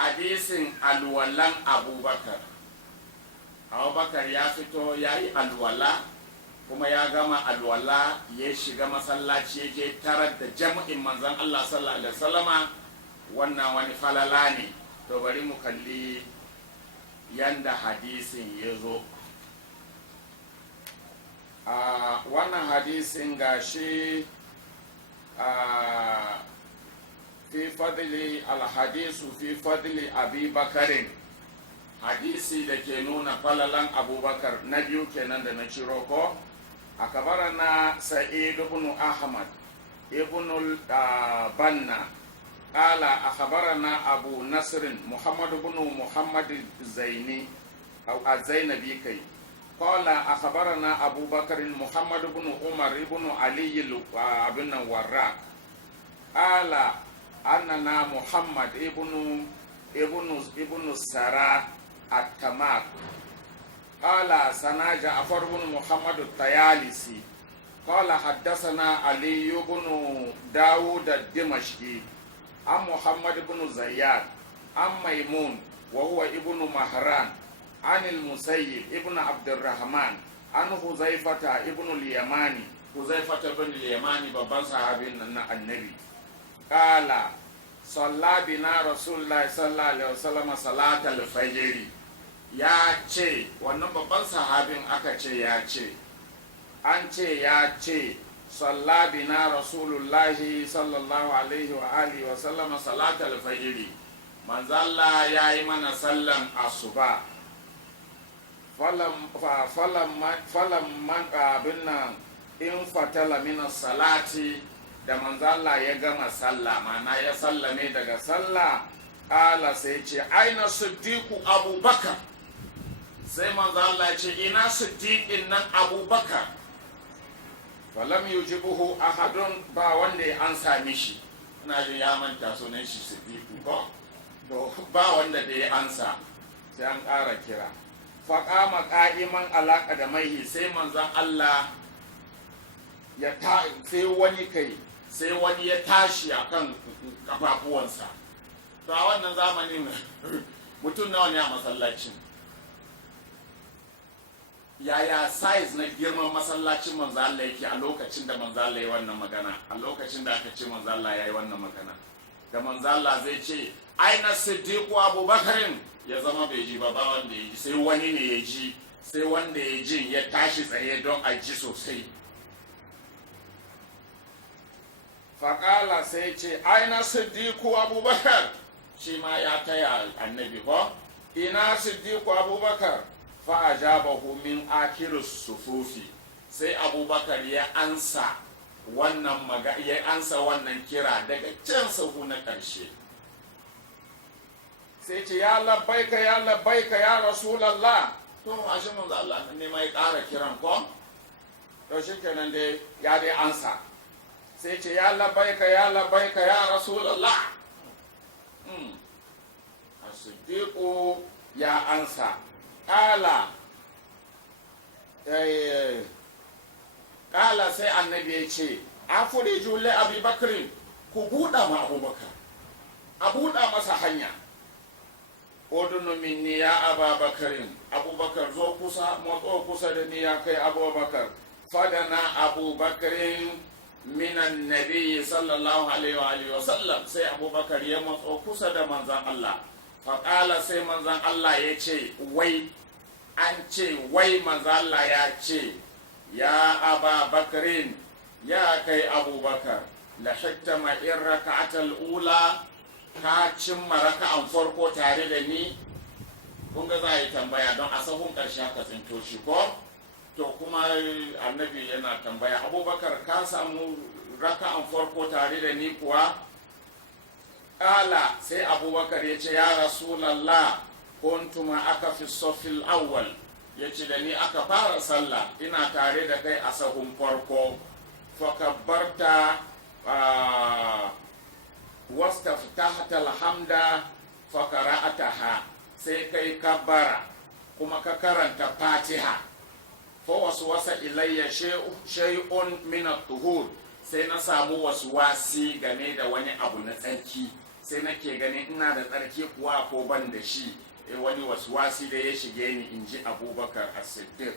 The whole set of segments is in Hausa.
hadisin alwalan abubakar. Abubakar ya fito ya yi alwala, kuma ya gama alwala ya shiga masallaci ya je tarar da jam'in manzon Allah sallallahu alaihi wasallama. Wannan wani falala ne. To bari mu kalli yanda hadisin ya zo. Wannan hadisin gashi fi fadli alhadisu fi fadli abi bakarin, hadisi da ke nuna falalan abubakar na biyu kenan da na ciro ko. Akabarana sa'id ibn ahmad ibn banna qala akhbarana abu nasr muhammad ibn muhammad zaini aw az-zainabi kai qala akhbarana abu bakr muhammad ibn umar ibn ali ibn warraq qala annana muhammad ibn sara at-tamak qala sana ja'far ibn muhammad at-tayalisi qala haddathana ali ibn daud ad-dimashqi am muhammad ibn zayyad am maimun wa huwa ibn mahran an al-musayyib ibn abd al-rahman an huzaifata ibn al-yamani, huzaifata ibn al-yamani babban sahabin na annabi. Qala salla bina rasulullahi sallallahu alaihi wasallam salatal fajr. Ya ce, wannan babban sahabin aka ce ya ce, an ce ya ce salla bina rasulullahi sallallahu alaihi wa alihi wasallam salatal fajr. Manzo Allah ya yi mana sallan asuba. falamman abin nan in fatala mina salati, da manzo Allah ya gama sallah, mana ya sallame daga sallah, ala sai ce aina siddiqu abubakar. Sai manzo Allah ya ce ina siddiqin nan abubakar. Falam yujibuhu ahadun, ba wanda ya ansa mishi. Ina jin ya manta sunan shi siddiqu ko, to ba wanda da ya ansa. Sai an ƙara kira, faƙama ƙa'iman alaƙa da maihi, sai manzan Allah sai wani ya tashi a kan kafafuwansa. To a wannan zamanin mutum nawa ne a masallacin? Yaya size na girman masallacin manzan Allah yake a lokacin da manzan Allah ya yi wannan magana, a lokacin da aka ce manzan Allah ya yi wannan magana? Da manzan Allah zai ce aina siddiqu abubakarin, ya zama bai ji ba wanda ya ji, sai wani ne ya ji, sai wanda ya ji ya tashi tsaye don a ji sosai. Faƙala sai ce aina siddiqu abubakar, shi ma ya taya annabi ko, ina siddiqu abubakar. Fa ajabahu min akhirus sufufi, sai abubakar ya ansa wannan kira daga can sahu na ƙarshe. Sai ce ya labbaika ya rasulallah. To ashe manzo Allah ne mai ƙara kiran ko, to shikenan dai ya dai ansa. Sai ce ya labbaika ya rasulallah. As-siddiqu ya ansa. Ƙala sai annabi ya ce afuriju li abi bakrin, ku buɗa ma abubakar, a buɗa masa hanya. Odunu minni ya ababakarin, abubakar zo kusa, matso kusa da ni ya kai abubakar. Fadana abubakarin minan nabi sallallahu alaihi wa sallam, sai abubakar ya matso kusa da manzan Allah. Faƙala sai manzan Allah ya ce wai, an ce wai manzan Allah ya ce ya ababakarin, ya kai abubakar, la hittama in raka'atal ula, ka cimma raka'an farko tare da ni. Kun ga za a yi tambaya don a sahun ƙarshe haka tsinto shi ko, to kuma annabi yana tambaya abubakar ka samu raka'an farko tare da ni kuwa? Ƙala sai abubakar ya ce ya rasulallah kuntuma aka fi sofil awwal, ya ce da ni aka fara sallah, ina tare da kai a sahun farko. Fakabbarta wastaftahta alhamda fakara'ataha, sai kai kabbara kuma ka karanta fatiha. Fa waswasa ilayya shay'un min at-tuhur, sai na samu waswasi game da wani abu na tsarki, sai nake ganin ina da tsarki kuwa ko ban da shi, wani waswasi da ya shige ni, in ji Abubakar as-Siddiq.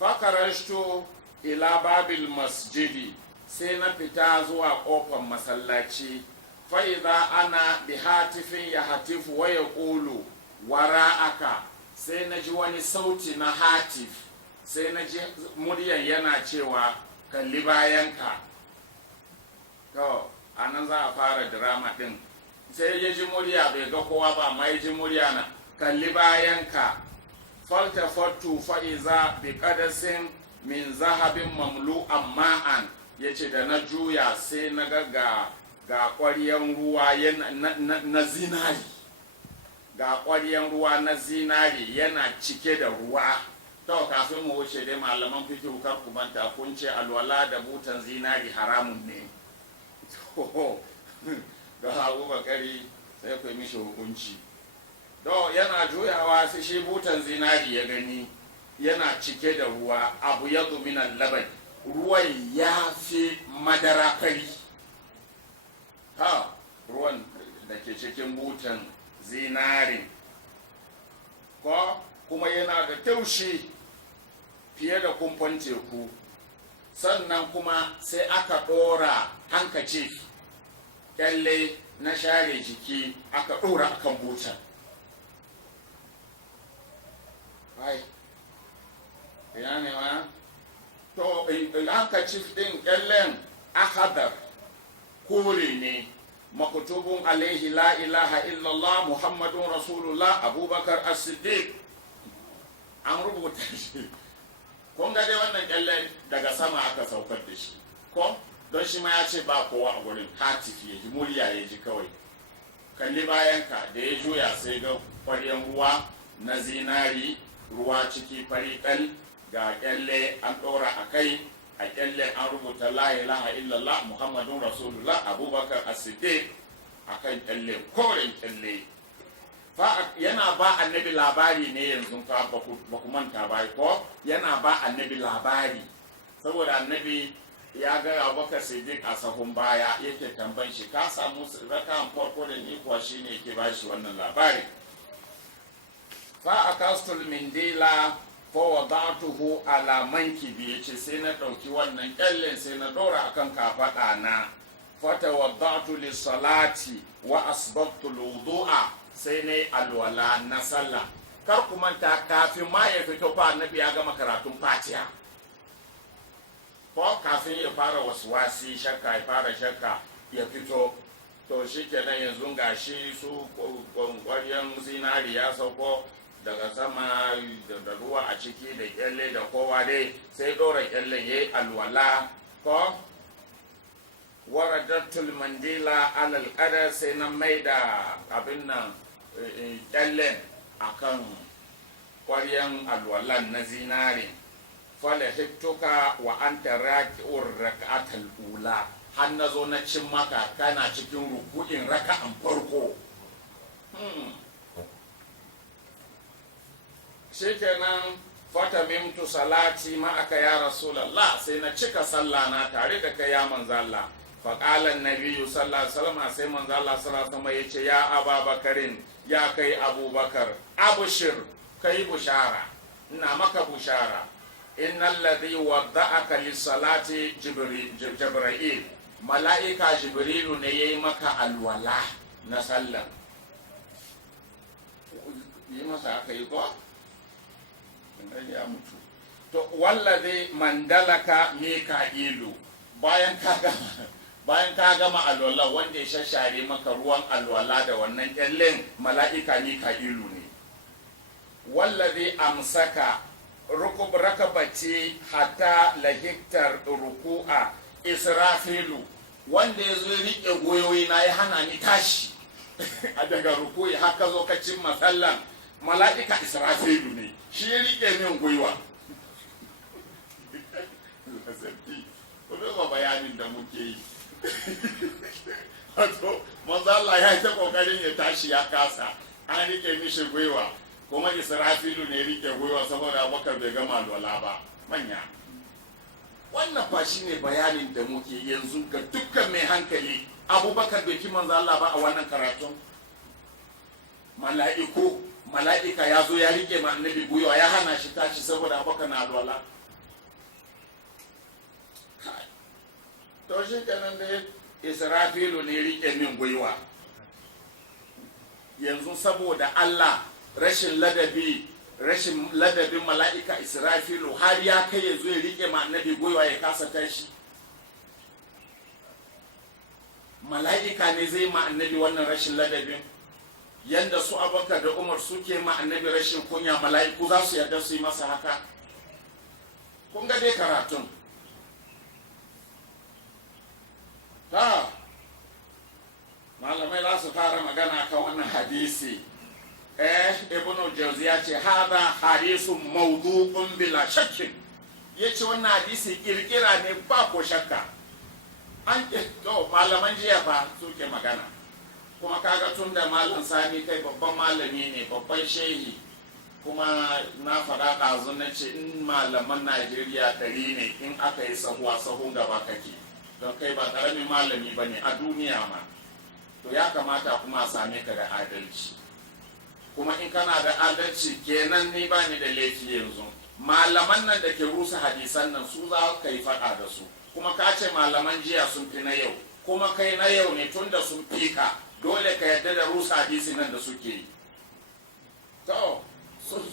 Fakarashtu ila babil masjidi, sai na fita zuwa kofar masallaci. Fa'iza ana bi hatifin ya hatifu wa ya ƙulu wara'aka, sai na ji wani sauti na hatif, sai na ji muryan yana cewa kalli bayanka. To a nan za a fara drama ɗin. Sai ya ji murya, bai ga kowa ba, amma ya ji murya na kalli bayanka. Faltafattu fa'iza bi qadasin min zahabin mamlu'an ma'an, yace da na juya sai na ga ƙwaryan ruwa na zinari, ga ƙwaryan ruwa na zinari yana cike da ruwa. To kafin mu wuce dai malaman fikihu kar ku manta kun ce alwala da butan zinari haramun ne. Da Abubakari sai ku yi mishi hukunci. To yana juyawa sai shi butan zinari ya gani yana cike da ruwa, abu ya minan laban, ruwan ya fi madara fari. Ruwan da ke cikin butan zinari ko kuma yana da taushi fiye da kumfan teku. Sannan kuma sai aka ɗora hankaci kyalle na share jiki aka ɗora akan butan. Ya ne ma? To hankacif ɗin kyallen ahadar kore ne, makutubun alaihi la ilaha illallah muhammadun rasulullah Abubakar as-Siddiq, an rubuta shi. Kun ga dai wannan kyallen daga sama aka saukar da shi ko don shi ma ya ce ba kowa a gurin, hatifi ya ji murya ya ji kawai. Kalli bayanka, da ya juya sai ga ƙwaryan ruwa na zinari, ruwa ciki fari ƙal, ga kyalle an ɗora a kai, a kyalle an rubuta la ilaha illallah muhammadun rasulullah Abubakar as-Siddiq a kan kyalle, koren kyalle. Yana ba annabi labari ne yanzu, fa ba ku manta ba ko yana ba annabi labari, saboda annabi ya ga Abubakar Siddiq a sahun baya yake tamban shi, ka samu rakan farko da ni kuwa shine yake ba shi wannan labari. Fa akastul mindila fa wada'tuhu ala mankibi, yace sai na dauki wannan kyallen sai na dora akan kafada na. Fata wada'tu lis salati wa asbabtu al-wudu'a, sai nayi alwala na sallah. Kar ku manta kafin ma ya fito fa annabi ya gama karatun Fatiha. Ko kafin ya fara waswasi shakka, ya fara shakka ya fito. To shikenan yanzu gashi su ƙwaryan zinari ya sauko daga sama da ruwa a ciki da kyalle da kowa dai, sai ɗora kyallen ya yi alwala ko waradatul mandila alal qadar, sai na mai da abin nan kyallen akan ƙwaryan alwalan na zinari. Fala hittuka wa anta raki'ur rak'atal ula, har na zo na cin maka kana cikin ruku'in raka'an farko. Shikenan fata mimtu salati ma aka ya Rasulallah, sai na cika sallah na tare da kai ya manzo Allah. Faƙalan Nabiyu sallallahu alaihi wasallam, sai manzo Allah sallallahu alaihi wasallam yace ya Ababakarin, ya kai Abubakar, abushir, kai bushara, ina maka bushara. Innal ladhi wadda'aka lis-salati Jibril, mala'ika Jibrilu ne yayi maka alwala na sallah. Yi masa aka yi ko? Ya mutu. To wallazi mandalaka Mika'ilu, bayan ka gama alwala, wanda ya shashare maka ruwan alwala da wannan kyallen mala'ika Mika'ilu ne. Wallazi amsaka rakabati hatta lahiktar ruku'a Israfilu, wanda ya zo riƙe goyoyi na ya hana ni tashi a daga ruku'i haka zo ka cin masallan, mala'ika Israfilu ne, shi ya riƙe min gwiwa. Kuma bayanin da muke yi, wato manzo Allah ya yi ta kokarin ya tashi ya kasa, an riƙe mishi gwiwa, kuma Israfilu ne riƙe gwiwa saboda Abubakar bai gama alwala ba. Manya, wannan fa shine bayanin da muke yanzu ga dukkan mai hankali Abubakar bai ki manzo Allah ba a wannan karatun. Mala'ika ya zo ya rike ma annabi gwiwa ya hana shi tashi saboda Abubakar na alwala. To shi kenan dai Israfilu ne rike min gwiwa. Yanzu saboda Allah rashin ladabin mala'ika Israfilu har ya kai ya zo ya rike ma annabi gwiwa ya kasa tashi. Mala'ika ne zai ma annabi wannan rashin ladabin. Yanda su Abubakar da Umar suke ma annabi rashin kunya, mala'iku za su yarda su yi masa haka. Kun ga dai karatun. Ta malamai za su fara magana kan wannan hadisi. Ibn Jawzi ya ce hada hadisun mawdu'un bila shakkin. Yace wannan hadisi kirkira ne ba ko shakka. An to malaman jiya fa suke magana. Kuma kaga tun da malam Sani kai babban malami ne, babban shehi, kuma na faɗa ɗazu na ce in malaman Najeriya 100 ne in aka yi sahuwa sahun gaba kake, don kai ba ƙaramin malami ba ne a duniya ma. To ya kamata kuma a same ka da adalci. Kuma in kana da adalci kenan ni ba ni da laifi yanzu. Malaman nan da ke rusa hadisan nan su za ka yi faɗa da su. Kuma ka ce malaman jiya sun fi na yau. Kuma kai na yau ne tun da sun fi ka. Dole ka yadda da rusa hadisi nan da suke yi. To,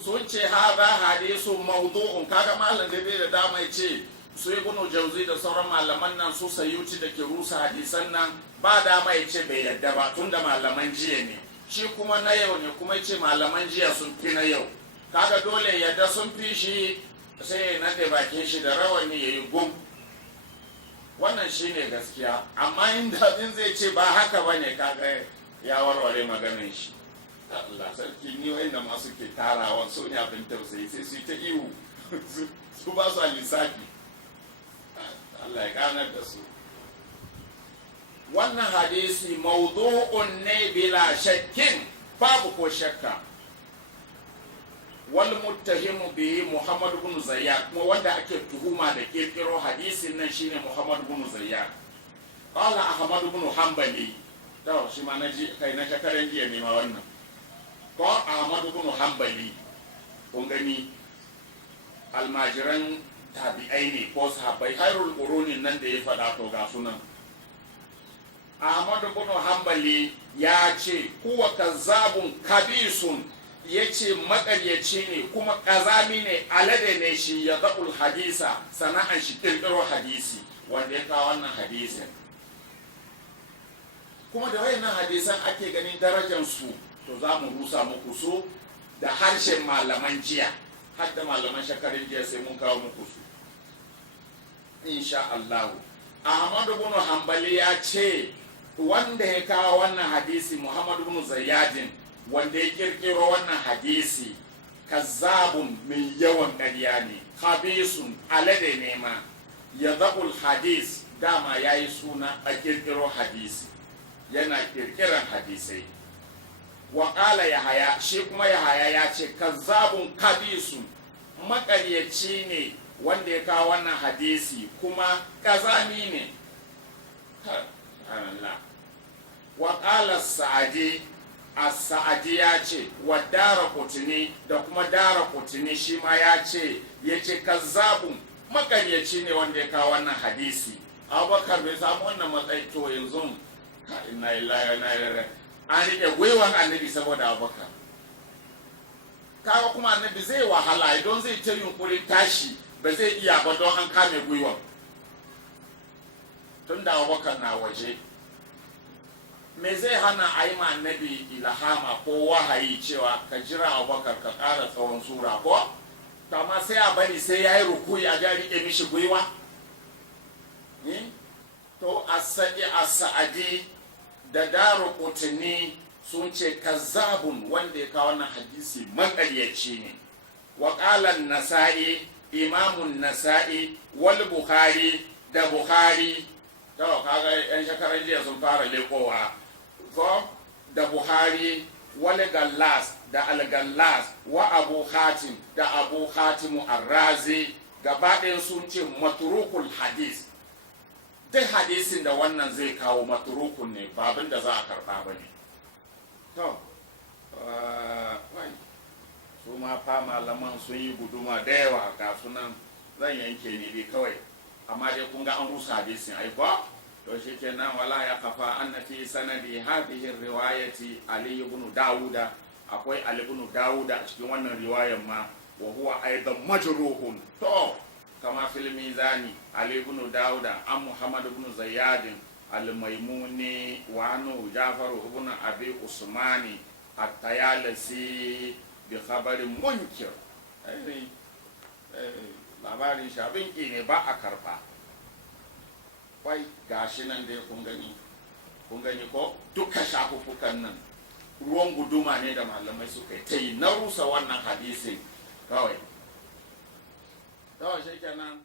sun ce haza hadisu mawdu'un, kaga malam da bai da dama ya ce su Ibn Jawzi da sauran malaman nan su Sayyuti da ke rusa hadisan nan ba dama ya ce bai yadda ba tunda malaman jiya ne. Shi kuma na yau ne kuma ya ce malaman jiya sun fi na yau. Kaga dole yadda sun fi shi sai ya nade bakin shi da rawani ya yi gum. Wannan shi ne gaskiya, amma in zai ce ba haka ba ne kaga ya warware maganin shi. Allah sarki ni wanda masu ke tarawa so ne abin tausayi sai su yi ta ihu su ba su a lissafi. Allah ya ganar da su. Wannan hadisi mawdu'un ne bila shakkin, babu ko shakka. Wal muttahimu bihi Muhammad ibn Zayyad, kuma wanda ake tuhuma da kirkiro hadisin nan shine Muhammad ibn Zayyad. Qala Ahmad ibn Hanbali, to shi ma naji kai na shakaran jiya ne ma wannan. Ko Ahmad ibn Hanbali, kun gani almajiran tabi'ai ne ko sahabbai khairul quruni nan da ya faɗa to ga sunan. Ahmad ibn Hanbali ya ce huwa kazzabun kabisun, ya ce makaryaci ne kuma ƙazami ne, alade ne shi, ya zaɓul hadisa sana'an shi ƙirƙiro hadisi wanda ya kawo wannan hadisin. Kuma da wayannan hadisan ake ganin darajansu, to za mu rusa muku su da harshen malaman jiya, har da malaman shekarin jiya sai mun kawo muku su insha Allah. Ahmadu bin Hanbali ya ce wanda ya kawo wannan hadisi Muhammad ibn Zayyadin, wanda ya kirkiro wannan hadisi kazzabun mai yawan ƙarya ne, habisun alade ne ma, ya zaɓul hadis dama ya yi suna a kirkiro hadisi, yana kirkiran hadisai. Waƙala Yahaya, shi kuma Yahaya ya ce kazzabun kabisun, maƙaryaci ne wanda ya kawo wannan hadisi kuma ƙazami ne. Waƙala Sa'adi, As-Sa'adi ya ce wa Daraqutni, da kuma Daraqutni shi ma ya ce kazzabun, maƙaryaci ne wanda ya kawo wannan hadisi. Abubakar bai samu wannan matsayi to yanzu inna lillahi wa inna ilaihi raji'un. An riƙe gwiwan annabi saboda Abubakar. Kaga kuma annabi zai wahala idan zai ta yunkurin tashi ba zai iya ba don an kame gwiwan. Tun da Abubakar na waje, me zai hana a yi ma annabi ilhama ko wahayi cewa ka jira Abubakar ka ƙara tsawon sura ko? To amma sai a bari sai ya yi rukuyi a ga riƙe mishi gwiwa? To As-Sa'adi da Daraqutni sun ce kazzabun wanda ya kawo wannan hadisi maƙaryaci ne. Wa qala Nasa'i, Imamun Nasa'i wal Bukhari da Bukhari, to kaga yan shekaran jiya sun fara lekowa ko da Bukhari wal Gallas da Al-Gallas wa Abu Hatim da Abu Hatim Ar-Razi gabaɗayan sun ce matrukul hadis, duk hadisin da wannan zai kawo maturukun ne babin da za a karɓa ba ne. To su ma fa malaman sun yi guduma da yawa ga sunan zan yanke ne dai kawai, amma dai kun ga an rusa hadisin ai ko to shikenan wala ya kafa anna fi sanadi hadhihi riwayati Ali ibn Dawuda, akwai Ali ibn Dawuda a cikin wannan riwayar ma wa huwa aidan majruhun. To kama fil mizani Ali ibn Dawuda an Muhammad ibn Zayyad al-Maimuni wa anu Jafar ibn Abi Usmani at-Tayalisi bi khabarin munkir. Labarin shabinki ne ba a karba. Wai gashi nan dai kun gani ko duka shafuffukan nan ruwan guduma ne da malamai suka yi ta yi na rusa wannan hadisin kawai. To shi kenan